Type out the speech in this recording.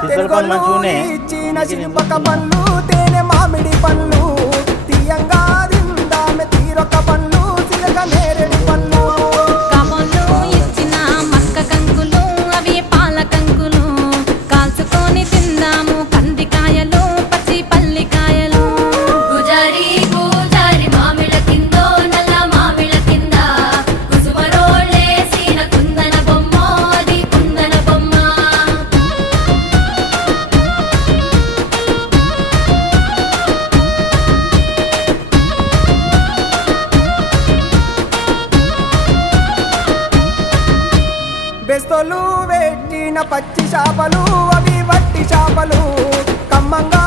ఇచ్చిన శిల్పక పళ్ళు తేనె మామిడి పళ్ళు తీయంగా తిందామె తీరొక పళ్ళు సిలక నేరేడు పళ్ళు కబోళ్ళు ఇచ్చిన మక్క కంకులు అవి పాల కంకులు కాల్చుకొని తిందాము కందికాయలు పచ్చి పల్లికాయలు గుజారి గుజారి మామిళ్ళ కిందో నల్ల మామిళ్ళ కింద కుసుమరోళ్ళేసిన కుందన బొమ్మ అది కుందన బొమ్మ బెస్తలు పెట్టిన పచ్చి చేపలు అవి వట్టి చేపలు కమ్మంగా